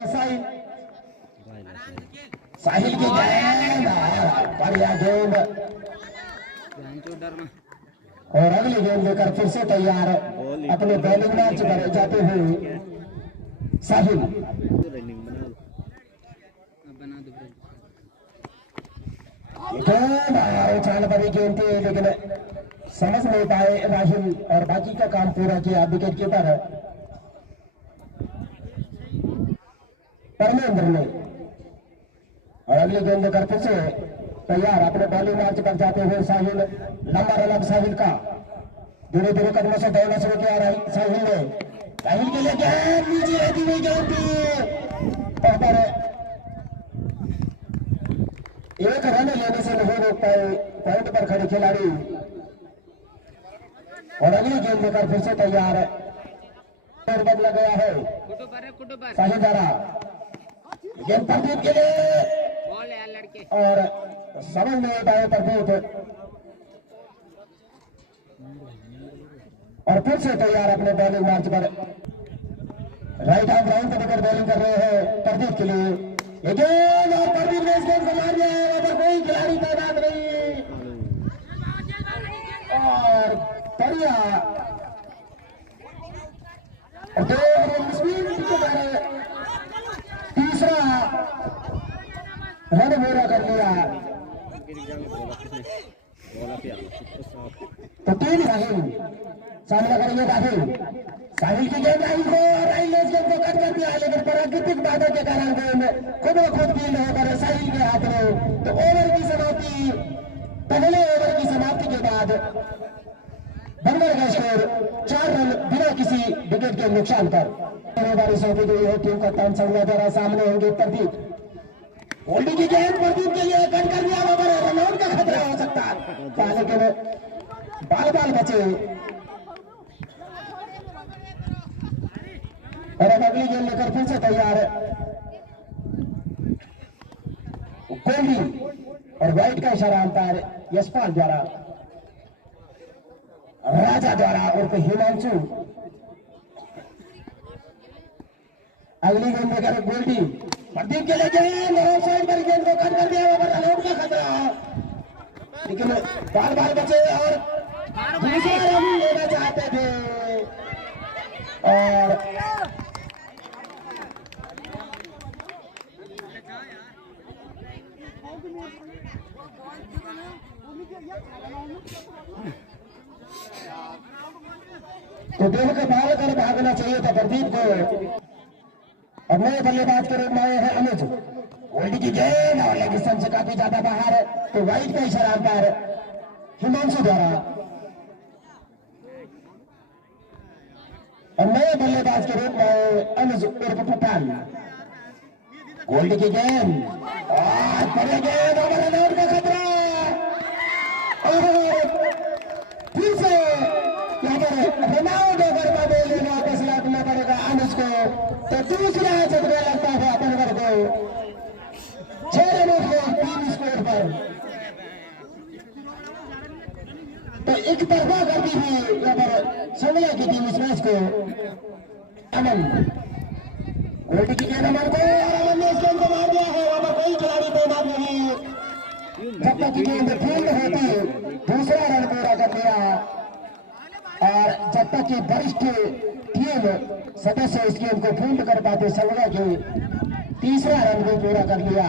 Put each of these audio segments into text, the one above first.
साहिल साहिल की गेंद बढ़िया गेंद और अगली गेंद लेकर फिर से तैयार अपने बॉलिंग मैच पर जाते हुए साहिल। उछाल भरी गेंद थी लेकिन समझ नहीं पाए राहिल और बाकी का काम पूरा किया विकेट कीपर परमेंद्र ने। और अगली गेंद लेकर फिर से तैयार अपने बॉलिंग मैच पर जाते हुए साहिल। लंबा रन साहिल का धीरे धीरे कदमों से दौड़ना शुरू किया साहिल ने। साहिल के लिए गेंद नीचे रहती हुई गेंद थी एक रन लेने से नहीं रोक पाए पॉइंट पर खड़े खिलाड़ी। और अगली गेंद लेकर फिर से तैयार बदला गया है साहिल द्वारा। गेंद प्रदीप के लिए और समझ नहीं पाए प्रदीप और फिर से तैयार अपने बॉलिंग मार्च पर राइट हाफ राउंड पर बॉलिंग कर रहे हैं प्रदीप के लिए। गेंद और प्रदीप ने इस गेंद को मार दिया है। अगर कोई खिलाड़ी तैनात नहीं और बढ़िया तीसरा रन पूरा कर लिया तो 3 राहिल सामना करेंगे राहिल। साहिल की गेंद राहिल को राहिल ने इस गेंद को कट कर दिया लेकिन प्राकृतिक बाधा के कारण गेंद खुद ब खुद फील्ड होकर साहिल के हाथ में। तो ओवर की समाप्ति पहले ओवर की समाप्ति के बाद बनकर का स्कोर 4 रन बिना किसी विकेट के नुकसान पर। बारी सौंपी गई है टीम कप्तान संज्ञा द्वारा। सामने होंगे प्रदीप। होल्डी की गेंद प्रदीप के लिए कट कर दिया रन आउट का खतरा हो सकता है लेकिन बाल बाल बचे। और अब अगली गेंद लेकर फिर से तैयार कोहली और व्हाइट का इशारा अंपायर यशपाल द्वारा राजा द्वारा उर्फ हिमांशु। अगली गेंद लेकर गोल्डी प्रदीप के लिए गेंद और साइड पर गेंद को कट कर दिया रन आउट का खतरा लेकिन बाल बाल बचे और दूसरा रन लेना चाहते थे और तो देख के बाल कर भागना चाहिए था प्रदीप को। और नए बल्लेबाज के रूप में आए हैं अनुज। गोल्डी की गेंद और लेग स्टंप से काफी ज्यादा बाहर तो वाइट का इशारा अंपायर हिमांशु द्वारा। और नए बल्लेबाज के रूप में अनुज उर्फ पठान। गोल्डी की गेंद और बड़े गेंद और रन आउट का खतरा और फिर से रन आउट अगर वापस लौटना पड़ेगा अनुज को। तो दूसरा झटका लगता है बनकर को 6 रनों के 3 स्कोर पर। तो एक तरफा करती हुई यहाँ पर संज्ञा की टीम इस मैच को। अमन गोल्डी की गेंद अमन को और अमन ने इस गेंद को मार दिया है। वहां पर कोई खिलाड़ी तैनात नहीं जब तक की गेंद फील्ड होती दूसरा रन पूरा कर दिया। और जब तक कि वरिष्ठ टीम सदस्य इस गेंद को फील्ड कर पाते संज्ञा के तीसरा रन को पूरा कर लिया।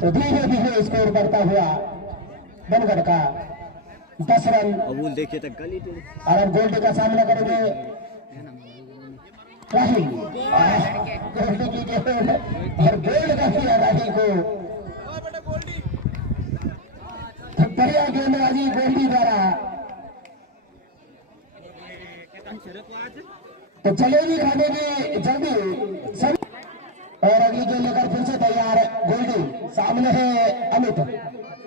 तो धीरे धीरे स्कोर बढ़ता हुआ बनगढ़ का 10 रन। देखिए तक गली और अब गोल्डी का सामना करेंगे राहिल। गोल्डी की गेंद और गोल्ड का किया राहिल को। बढ़िया गेंदबाजी गोल्डी द्वारा। तो चलेगी खाने की जल्दी सब। और अगली गेंद लेकर फिर से तैयार गोल्डी। सामने है अमित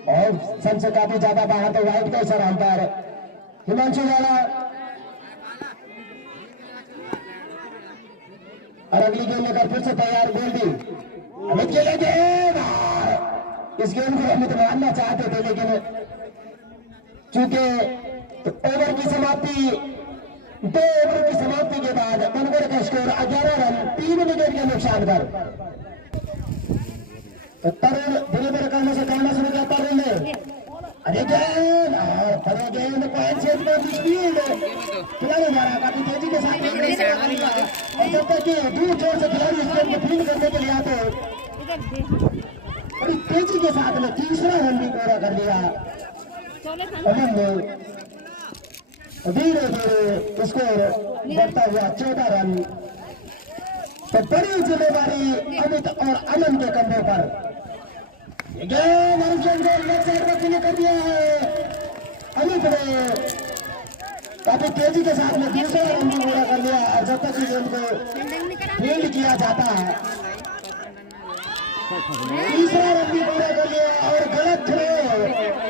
और सन से काफी ज्यादा बाहर तो वाइट का इशारा अंपायर हिमांशु द्वारा। और अगली गेंद लेकर फिर से तैयार गोल्डी। अमित के लिए गेंद इस गेंद को अमित मारना चाहते थे लेकिन चूंकि तो ओवर की समाप्ति 2 ओवर की समाप्ति के बाद बनगढ़ का स्कोर 11 रन 3 विकेट के नुकसान पर। तो तरुण धीरे धीरे करने से दौड़ना शुरू किया तरुण ने, अरे गेंद और गेंद पॉइंट से स्पीड खिलाड़ी जा रहा काफी तेजी के साथ, और जब तक कि दूर छोर से खिलाड़ी इस गेंद को फील्ड करने के लिए आते बड़ी तेजी के साथ में तीसरा रन भी पूरा कर लिया अमन ने। धीरे धीरे स्कोर बढ़ता हुआ 14 रन। तो बड़ी जिम्मेदारी अमित और अमन के कंधों पर। लेफ्ट साइड में क्लियर कर दिया है अमित ने, काफी तेजी के साथ में दूसरा रन भी पूरा कर लिया। और जब तक इस गेंद को फील्ड किया जाता है तीसरा रन भी पूरा कर लिया, और गलत थ्रो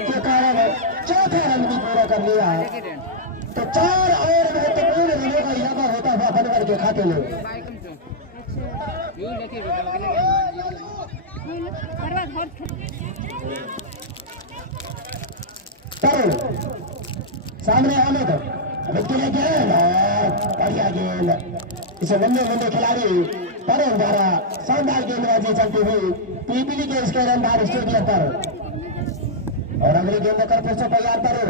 के कारण चौथा रन भी पूरा कर लिया। तो 4 और महत्वपूर्ण रनों का इजाफा होता हुआ बनगढ़ के खाते में। तरुण सामने अमित, अमित के लिए गेंद और बढ़िया गेंद। इसे लंबे खिलाड़ी तरुण द्वारा शानदार गेंदबाजी चलती हुई पीपीली के इसके रनदार स्टेडियम पर। और अगली गेंद कर फिर से तैयार तरुण,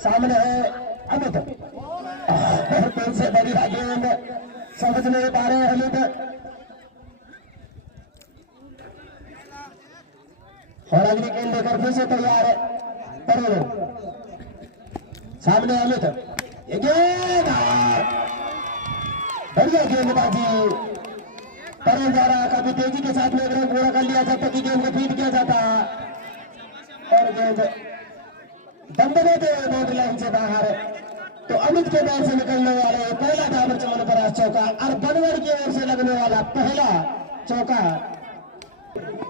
सामने है अमित, फिर से बढ़िया गेंद, समझ नहीं पा रहे अमित। और अगली गेंद लेकर फिर से तैयार है तरुण, सामने अमित, ये गेंद बढ़िया गेंदबाजी तरुण द्वारा काफी तेजी के साथ में रन पूरा कर लिया। जब तक की गेंद को फीड किया जाता और गेंद दमदमे थे बाउंड्री लाइन से बाहर। तो अमित के बैट से निकलने वाले पहला दावर चमन पर आज चौका, और बनगढ़ की ओर से लगने वाला पहला चौका।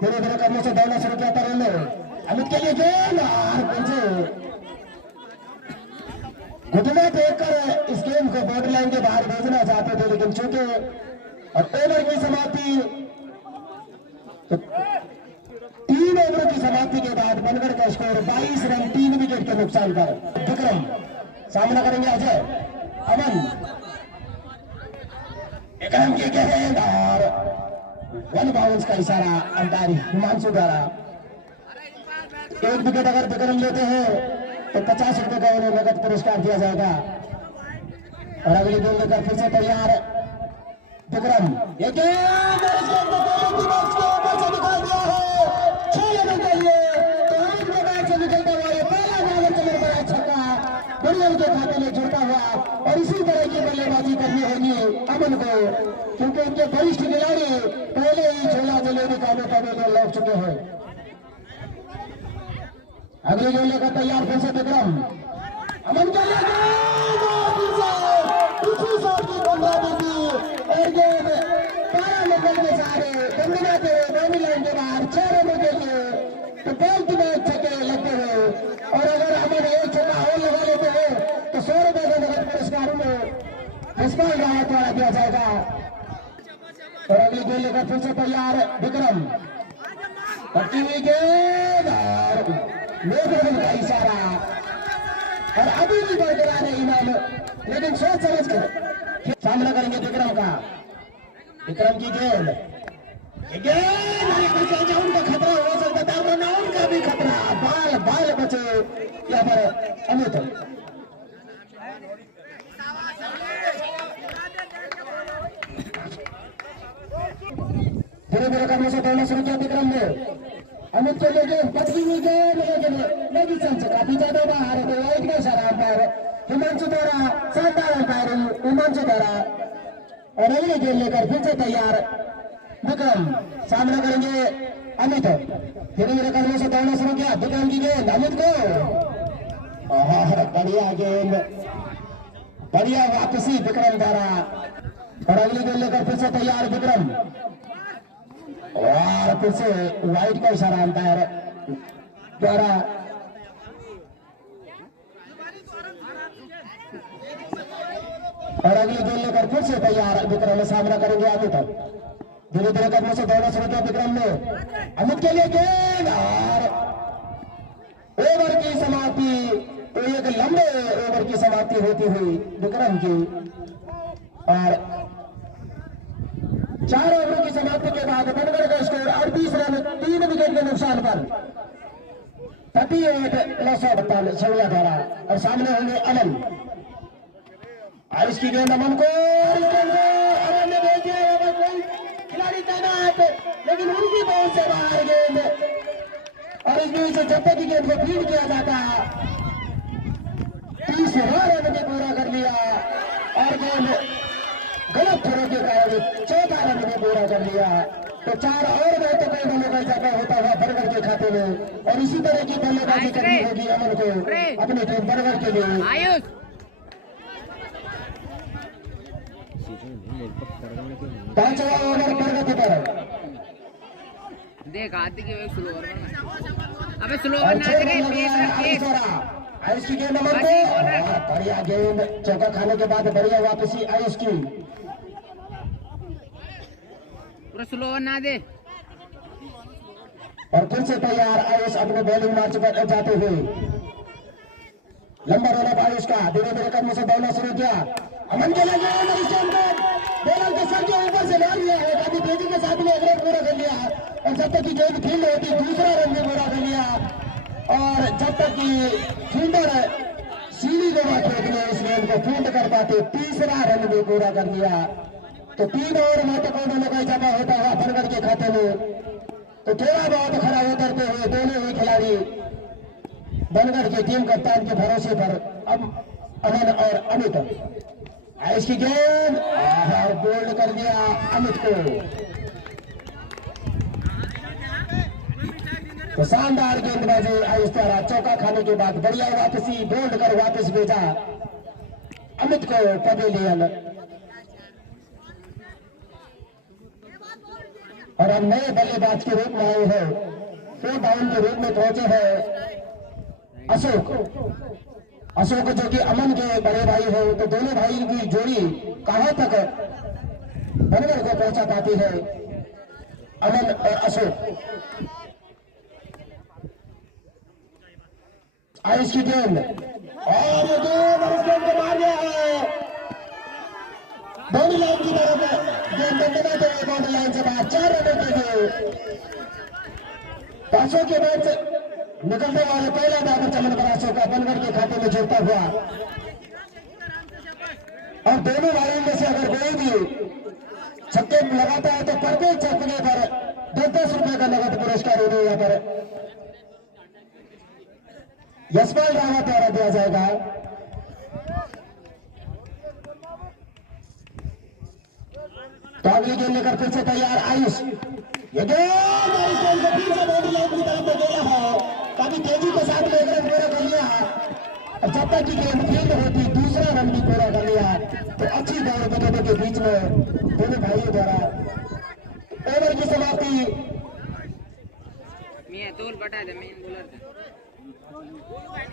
धीरे धीरे करने से दौड़ना शुरू किया तरुण ने, अमित के लिए गेंद और घुटना टेककर इस गेंद को बाउंड्री लाइन के बाहर भेजना चाहते थे, लेकिन चूंकि और ओवर की समाप्ति, तो 3 ओवर की समाप्ति के बाद बनगढ़ का स्कोर 22 रन 3 विकेट के नुकसान पर। विक्रम सामना करेंगे अजय, अमन, विक्रम की गेंद और 1 बाउंस का इशारा अंपायर हिमांशु द्वारा। 1 विकेट अगर विक्रम लेते हैं तो 50 रुपए का उन्हें नगद पुरस्कार दिया जाएगा। और अगली गेंद लेकर फिर से तैयार विक्रम, ये गेंद से निकाल दिया है 6 रन के लिए। तो एक प्रकार से निकलता हुआ ये पहला दावर चमन पर छक्का बनगढ़ के खाते में जुड़ता हुआ। और इसी तरह की बल्लेबाजी करनी होगी अमन को, क्योंकि उनके वरिष्ठ खिलाड़ी पहले ही झोला जलेबी का मुकाबले लौट चुके हैं। अगली गेंद लेकर तैयार फिर से विक्रम, अमन के लिए इसी शॉट की बल्लेबाजी और गेंद 12 नंबर के सारे बंदना के बाउंड्री लाइन के बाहर 6 रनों के लिए। तो बैक टू बैक छक्के लगते हैं, और अगर अमन एक छक्का और लगा लेते हैं तो 100 रुपए के नगद पुरस्कार में इस्माइल रावत द्वारा दिया जाएगा। और अगली गेंद लेकर फिर से तैयार विक्रम, पट्टी हुई गेंद और मेघरन का इशारा। और अभी भी बरकरार है इनाम, लेकिन सोच समझ कर सामना करेंगे विक्रम का। विक्रम की गेंद, उनका खतरा हो सकता था, वरना उनका भी खतरा। बाल बचे यहाँ पर अमित। धीरे धीरे करने से दौड़ना शुरू किया विक्रम ने, अमित के लिए पटकी हुई गेंद, लेकिन लगी चंच काफी ज्यादा बाहर है। तो वाइड का इशारा अंपायर हिमांशु द्वारा, शानदार अंपायरिंग हिमांशु द्वारा। और अगली गेंद लेकर फिर से तैयार विक्रम, सामना करेंगे अमित। धीरे धीरे करने से दौड़ना शुरू किया विक्रम की गेंद अमित को, और बढ़िया गेंद, बढ़िया वापसी विक्रम द्वारा। और अगली गेंद लेकर फिर से तैयार विक्रम, और फिर से वाइड का इशारा अंपायर द्वारा। और अगली गेंद लेकर फिर से तैयार विक्रम में सामना करेंगे अमित। धीरे धीरे करने से दौड़ना शुरू किया विक्रम ने, अमित के लिए गेंद और ओवर की समाप्ति तो एक लंबे ओवर की समाप्ति होती हुई विक्रम की, और 4 ओवरों की समाप्ति के बाद बनगढ़ का स्कोर 38 रन 3 विकेट के नुकसान पर 38 लॉस ऑफ शिमला द्वारा। और सामने होंगे अमन, और इसकी गेंद अमन को, अमन ने भेज दिया, कोई खिलाड़ी तैनात, लेकिन उनकी बॉल से बाहर गेंद, और इस बीच जब तक गेंद को फीड किया जाता 30 रन ने पूरा कर लिया, और गेंद गलत थ्रो के कारण 4 रन में पूरा कर लिया। तो 4 और महत्वपूर्ण बल्लों का इजाफा होता हुआ बरगढ़ के खाते में, और इसी तरह की बल्लेबाजी करनी होगी अमन को अपनी टीम बरगढ़ के लिए। पांचवा ओवर प्रगति पर देख आती के स्लो ओवर, अबे स्लो ओवर ना करे। आयुष की गेंद अमन को, बढ़िया गेंद, चौका खाने के बाद बढ़िया वापसी आयुष की, पूरा स्लो ओवर ना दे, और फिर से तैयार आयुष अपने बॉलिंग मार्च पर जाते हुए। लंबा रोल आयुष का, धीरे धीरे कदमों से दौड़ना शुरू किया। अमन के लगे बॉलर के सर के ऊपर से मार लिया है, काफी तेजी के साथ में 1 रन पूरा कर लिया, और जब तक की गेंद फील्ड होती 2रा रन भी पूरा कर लिया, और जब तक की फील्डर सीढ़ी जमा खेलने इस गेंद को फील्ड कर पाते 3रा रन भी पूरा कर लिया। तो 3 और महत्वपूर्ण रनों का इजाफा होता हुआ बरगढ़ के खाते में। तो थोड़ा बहुत खड़ा उतरते हुए दोनों ही खिलाड़ी बनगढ़ की टीम कप्तान के भरोसे पर अमन और अमित। आयुष की गेंद और बोल्ड कर दिया अमित को। तो शानदार गेंदबाजी आयुष द्वारा, चौका खाने के बाद बढ़िया वापसी, बोल्ड कर वापस भेजा अमित को पवेलियन। और हम नए बल्लेबाज के रूप में आए हैं, 4 डाउन के रूप में पहुंचे हैं अशोक जो कि अमन के बड़े भाई हो। तो दोनों भाई की जोड़ी कहां तक बनगढ़ को पहुंचा पाती है, अमन और अशोक। आयुष की गेंद, और ये गेंद को मार दिया है बाउंड्री लाइन की तरफ, गेंद तो बाउंड्री लाइन से बाहर 4 रनों के लिए। अशोक के बैट से निकलने वाले पहला बॉलर चमन अशोक का बनगढ़ के खाते में जुड़ता हुआ, और दोनों भाइयों में से अगर कोई भी छक्के लगाता है तो प्रत्येक छक्के पर 10-10 रुपए का नगद पुरस्कार उन्हें यहाँ पर यशपाल राणा द्वारा दिया जाएगा। तो अगली गेंद लेकर फिर से तैयार आयुष, ये गेंद फिर से बॉडी लाइन की तरफ गया है, काफी तेजी के साथ में 1 रन पूरा कर लिया, और जब तक की गेंद फील्ड होती 2रा रन भी पूरा कर लिया। तो अच्छी दौड़ विकेटों के बीच में दोनों भाइयों द्वारा ओवर की समाप्ति।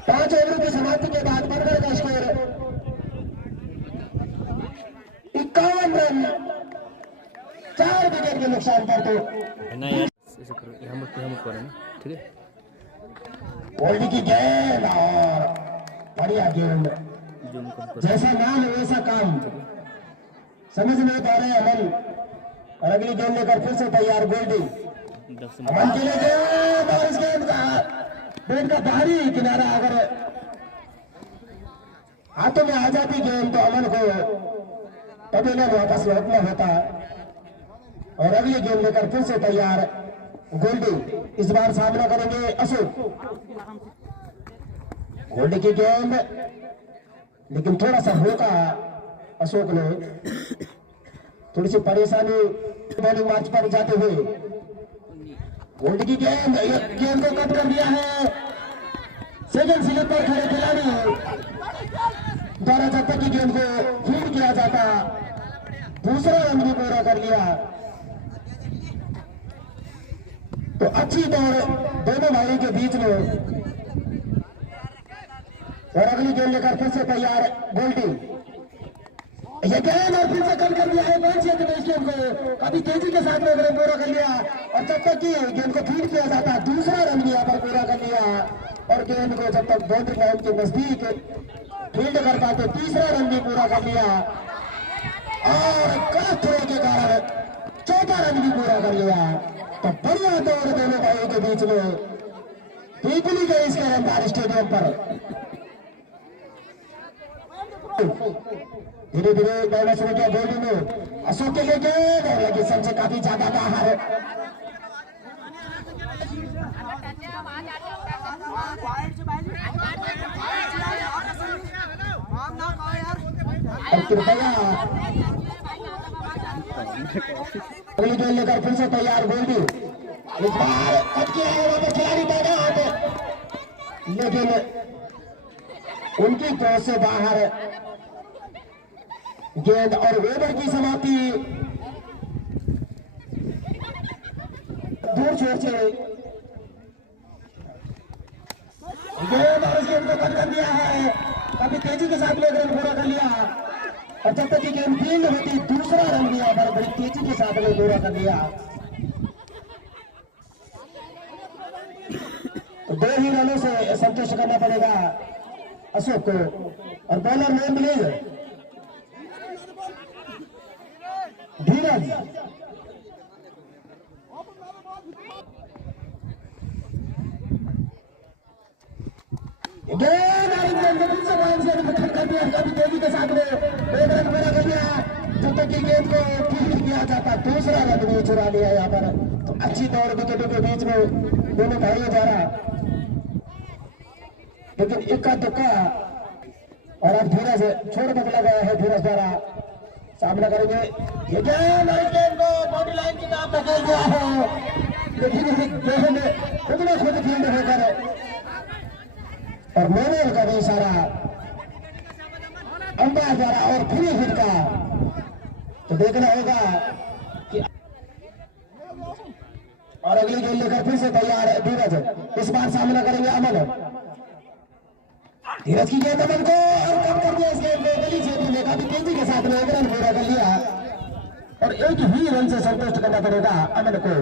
5 ओवरों की समाप्ति के बाद बनगढ़ का स्कोर 51 रन 4 विकेट के नुकसान पर। तो ठीक है, गोल्डी की गेंद और बढ़िया गेंद, जैसा नाम वैसा काम, समझ नहीं पा रहे अमन। और अगली गेंद लेकर फिर से तैयार गोल्डी, अमन के लिए गेंद, और इस गेंद का बैट का बाहरी किनारा अगर हाथों में आ जाती गेंद तो अमन को पवेलियन वापस लौटना होता। और अगली गेंद लेकर फिर से तैयार गोल्डी, इस बार सामना करेंगे अशोक। गोल्डी की गेंद, लेकिन थोड़ा सा होगा अशोक ने, थोड़ी सी परेशानी बॉलिंग मार्च पर जाते हुए। गोल्डी की गेंद, गेंद को कट कर दिया है सेकंड स्लिप पर खड़े खिलाड़ी द्वारा। जब तक की गेंद को फील्ड किया जाता 2रा रन भी पूरा कर लिया। तो अच्छी दौड़ दोनों भाइयों के बीच में। और अगली गेंद लेकर फिर से तैयार गोल्डी, ये गेंद और फिर से कम कर दिया है बेंच इस गेंद को, काफी तेजी के साथ में पूरा कर लिया। और जब तक की गेंद को फीड किया जाता 2रा रन भी यहाँ पर पूरा कर लिया। और गेंद को जब तक बाउंड्री लाइन के नजदीक फील्ड कर पाते, तीसरा रन भी पूरा कर लिया और गलत थ्रो के कारण चौथा रन भी पूरा कर लिया। तो बढ़िया दौड़ दोनों भाइयों के बीच में पीपली गई इस करंदार स्टेडियम पर। धीरे धीरे दौड़ना शुरू किया बोल्ड में, अशोक के लेके दौड़ लगी सबसे काफी ज्यादा बाहर। और कृपया अगली गेंद लेकर फिर से तैयार गोल्डी, इस बार खिलाड़ी पैदा होते लेकिन उनकी पहुंच से बाहर गेंद और वेबर की समाप्ति दूर छोर से गेंद और इस गेंद को कट कर दिया है, काफी तेजी के साथ लोग रन पूरा कर लिया और जब तक गेंद फील्ड होती दूसरा रन दिया पर बड़ी तेजी के साथ लोग पूरा कर लिया। तो 2 ही रनों से संतुष्ट करना पड़ेगा अशोक को और बॉलर में मिलेगा धीरज। कभी तेजी के साथ में 1 रन पूरा कर लिया, जब तक कि गेंद को फील्ड किया जाता दूसरा रन भी चुरा लिया यहाँ पर। तो अच्छी दौड़ विकेटों के बीच में दोनों भाइयों द्वारा, लेकिन इक्का दुक्का और अब धीरज छोड़ बदला गया है, धीरज द्वारा सामना करेंगे ये गेंद को बाउंड्री लाइन की तरफ धकेल दिया है, लेकिन गेंद खुद में खुद फील्ड होकर और मोनल का भी इशारा अंपायर द्वारा और फ्री हिट का। तो देखना होगा कि और अगली गेंद लेकर फिर से तैयार है धीरज, इस बार सामना करेंगे अमन। धीरज की गेंद अमन को और कम कर दिया इस गेंद को गली क्षेत्र में, काफी तेजी के साथ में 1 रन पूरा कर लिया और 1 ही रन से संतुष्ट करना पड़ेगा अमन को।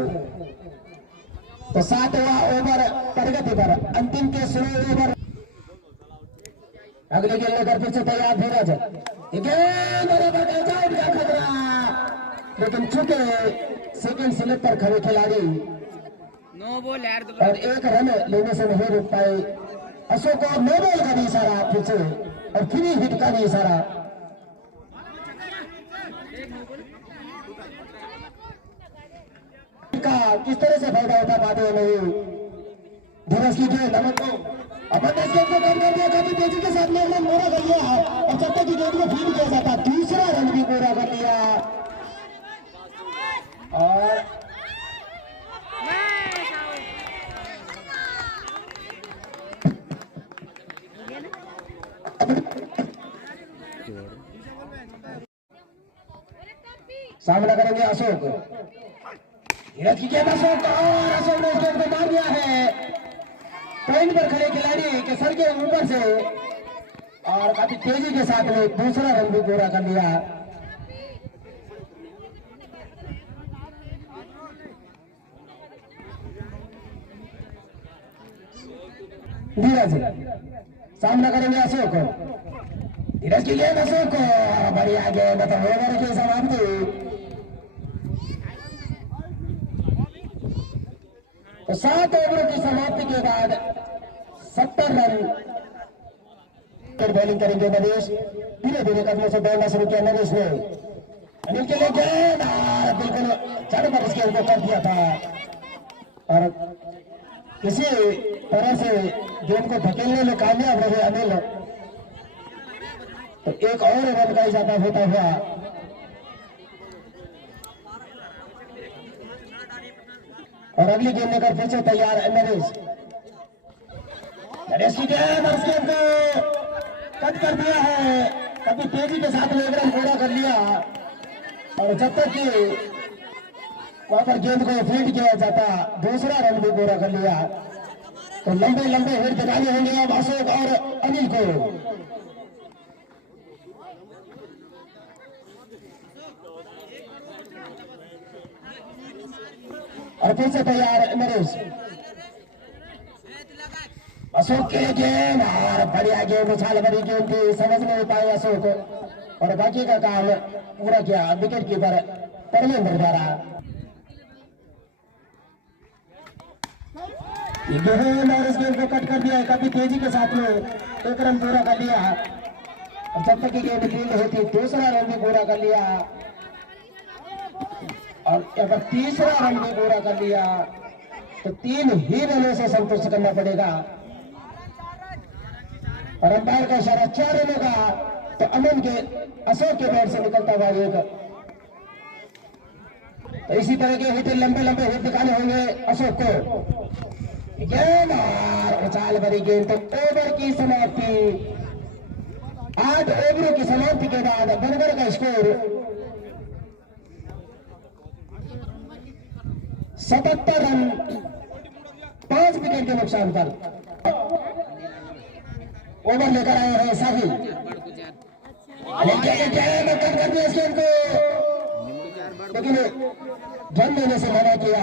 तो 7वां ओवर प्रगति पर, अंतिम के 16 ओवर। अगले गेंद लेकर फिर से तैयार धीरज, का खतरा, लेकिन चूंकि सेकंड स्लिप पर खड़े खिलाड़ी नो बॉल यार और 1 रन लेने से नहीं रुक पाए। अशोक को नो बॉल का भी इशारा फिर से और फ्री हिट का भी इशारा। किस तरह से फायदा उठा पाते हैं नहीं धीरज की गेंद अमन को, अपन ने गेंद को कम कर दिया, काफी तेजी के साथ में रन पूरा कर लिया और जब तक गेंद को फील्ड किया जाता दूसरा रन भी पूरा कर लिया। और सामना करेंगे अशोक, धीरज की गेंद अशोक और अशोक ने गेंद को मार दिया है पॉइंट पर खड़े खिलाड़ी के सर के ऊपर से और काफी तेजी के साथ में दूसरा रन भी पूरा कर लिया। धीरज सामना करेंगे अशोक, धीरज की गेंद अशोक को बढ़िया गेंद तो ओवर की समाप्ति। तो 7 ओवरों की समाप्ति के बाद 70 रन बॉलिंग करेंगे नरेश। धीरे धीरे कदमों से दौड़ना शुरू किया नरेश ने, अनिल के लिए गेंद बिल्कुल चढ़ पर इसके ऊपर कर दिया था और किसी तरह से गेंद को धकेलने में कामयाब रहे अनिल। तो 1 और रन का इजाफा होता हुआ और अगली गेंद लेकर फिर से तैयार है नरेश। नरेश की गेंद और गेंद को कट कर दिया है, काफी तेजी के साथ 1 रन पूरा कर लिया और जब तक कि वहां पर गेंद को फील्ड किया जाता दूसरा रन भी पूरा कर लिया। तो लंबे लंबे हिट दिखाने होंगे अब अशोक और अनिल को। और फिर से तैयार नरेश, अशोक के गेम और बढ़िया गेम, उछाल भरी गेम थी, समझ नहीं पाए अशोक और बाकी का काम पूरा किया विकेट कीपर परमेंद्र द्वारा। ये गेम और इस गेम को कट कर दिया है काफी तेजी के साथ में, एक रन पूरा कर लिया और जब तक ये गेम फील्ड होती दूसरा रन भी पूरा कर लिया और अगर तीसरा रन भी पूरा कर लिया तो 3 ही रनों से संतुष्ट करना पड़ेगा और अंपायर का इशारा 4 रनों का। तो अमन के अशोक के बैट से निकलता हुआ एक, तो इसी तरह के हिट लंबे लंबे हिट दिखाने होंगे अशोक को। गेंद और उछाल भरी गेंद, तो ओवर की समाप्ति, 8 ओवरों की समाप्ति के बाद बनगर का स्कोर 77 रन 5 विकेट के नुकसान पर। ओवर लेकर आए हैं साहिल, कट कर दिया इस गेंद को, लेकिन रन देने से मना किया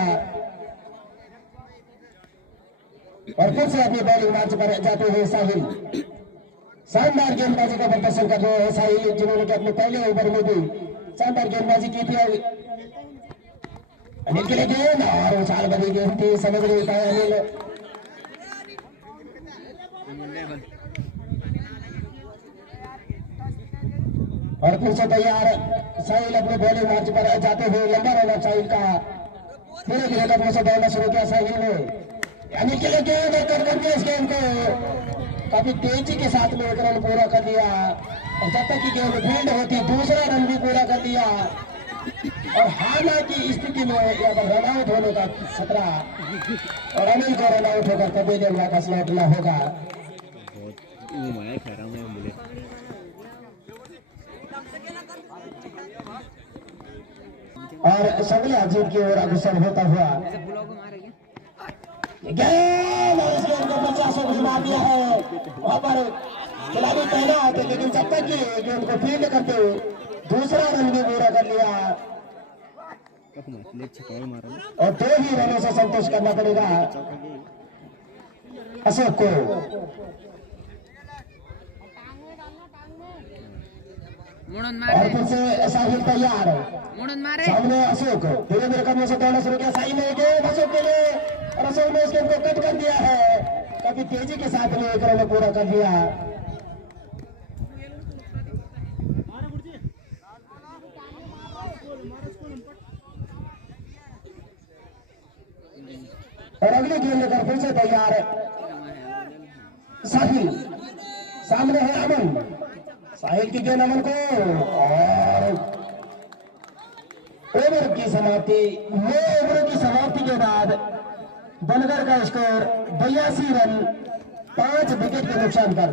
और फिर से अपनी बॉलिंग मार्च पर जाते हुए साहिल। शानदार गेंदबाजी का प्रदर्शन कर रहे हैं साहिल, जिन्होंने कि अपने पहले ओवर में भी शानदार गेंदबाजी की थी। अनिल के लिए गेंद और उछाल भरी गेंद थी, समझ नहीं पाया अनिल और फिर से तैयार साहिल अपने बॉलिंग मार्च पर जाते हुए। लंबा रन साहिल का, धीरे धीरे कदमों से दौड़ना शुरू किया साहिल ने। अनिल के लिए गेंद कट करके इस गेंद को काफी तेजी के साथ में एक रन पूरा कर दिया और जब तक की गेंद फील्ड होती दूसरा रन भी पूरा कर दिया और हालांकि स्थिति में यहाँ पर रन आउट होने का खतरा और अनिल को रन आउट होकर कभी देवला का स्लॉट न होगा। और संगले अजीत की ओर अग्रसर होता हुआ गेंद और इस गेंद को 50 ओवर मार दिया है। वहां पर खिलाड़ी पहले आते लेकिन जब तक कि गेंद को फील्ड करते दूसरा रन भी पूरा कर लिया और 2 ही रनों से संतोष करना पड़ेगा अशोक को। और फिर से साहिल तैयार, सामने अशोक, धीरे धीरे कदमों से दौड़ना शुरू किया साहिल ने गेंद अशोक के लिए और अशोक ने इस गेंद को कट कर दिया है, काफी तेजी के साथ में एक रन पूरा कर दिया। और अगली गेंद लेकर फिर से तैयार साहिल, सामने है अमन, साहिल की गेंद अमन को और ओवर की समाप्ति। 9 ओवर की समाप्ति के बाद बनगर का स्कोर 82 रन 5 विकेट के नुकसान पर।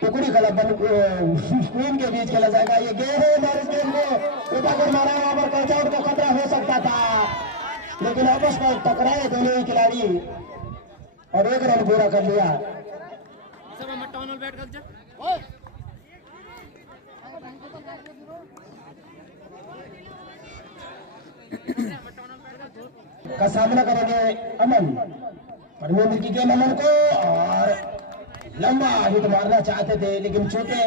टुकड़ी क्लब क्वीन के बीच खेला जाएगा ये गेम है। इस गेम को उठाकर मारा, वहां पर कैच आउट का खतरा हो सकता था लेकिन आपस में टकराए दोनों ही खिलाड़ी और 1 रन पूरा कर लिया। का सामना करेंगे अमन, परमेंद्र की गेंद अमन को और लंबा हिट मारना चाहते थे लेकिन चूके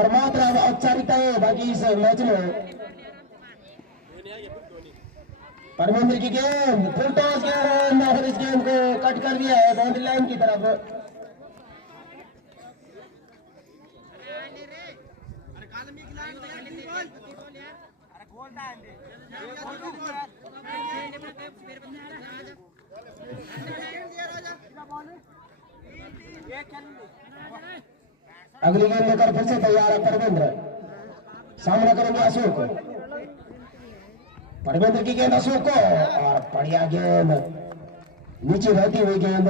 और मात्र औपचारिकता है बाकी इस मैच में। परमेंद्र की गेंद फुल टॉस गेंद और इस गेंद को कट कर दिया है बाउंड्री लाइन की तरफ। अगली गेंद लेकर फिर से तैयार है परमेंद्र, सामना करेंगे अशोक, परमेंद्र की गेंद अशोक को और बढ़िया गेंद, नीचे रहती हुई गेंद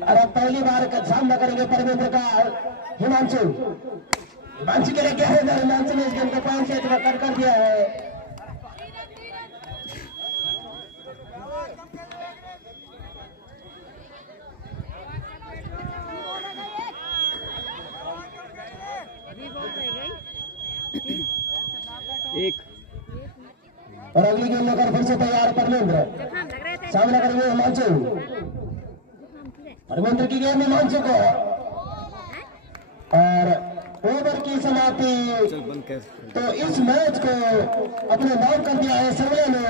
और अब पहली बार सामना करेंगे परमेंद्र का हिमांशु, हिमांशु के लिए क्या है, हिमांशु ने इस गेंद को 5 से कट कर दिया है। और अगली गेंद लेकर फिर से तैयार परमेंद्र, सामना करेंगे हिमांशु। परमेंद्र की गेंद हिमांशु को और ओवर की समाप्ति। तो इस मैच को अपने नाम कर दिया है संगले ने।